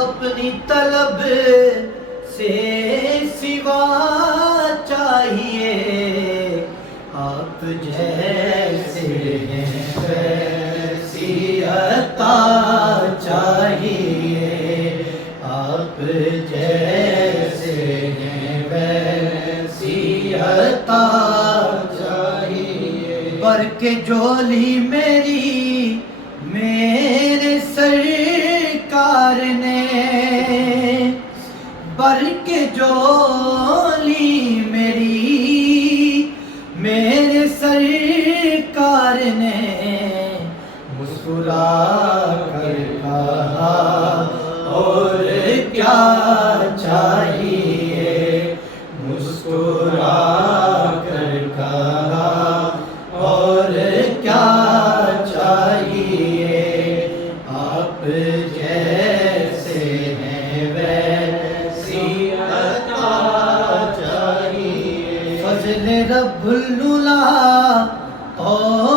اپنی طلب سے سوا چاہیے، آپ جیسے ہیں ویسی عطا چاہیے، آپ جیسے ہیں ویسی عطا چاہیے۔ بھر کے جھولی میری میرے سرکار نے، بھر کے جھولی میری میرے سرکار نے، مسکرا کر کہا اور کیا چاہیے، مسکرا کر کہا اور کیا چاہیے، آپ جیسے ہیں ویسی عطا چاہیے۔ فضل رب العلا اور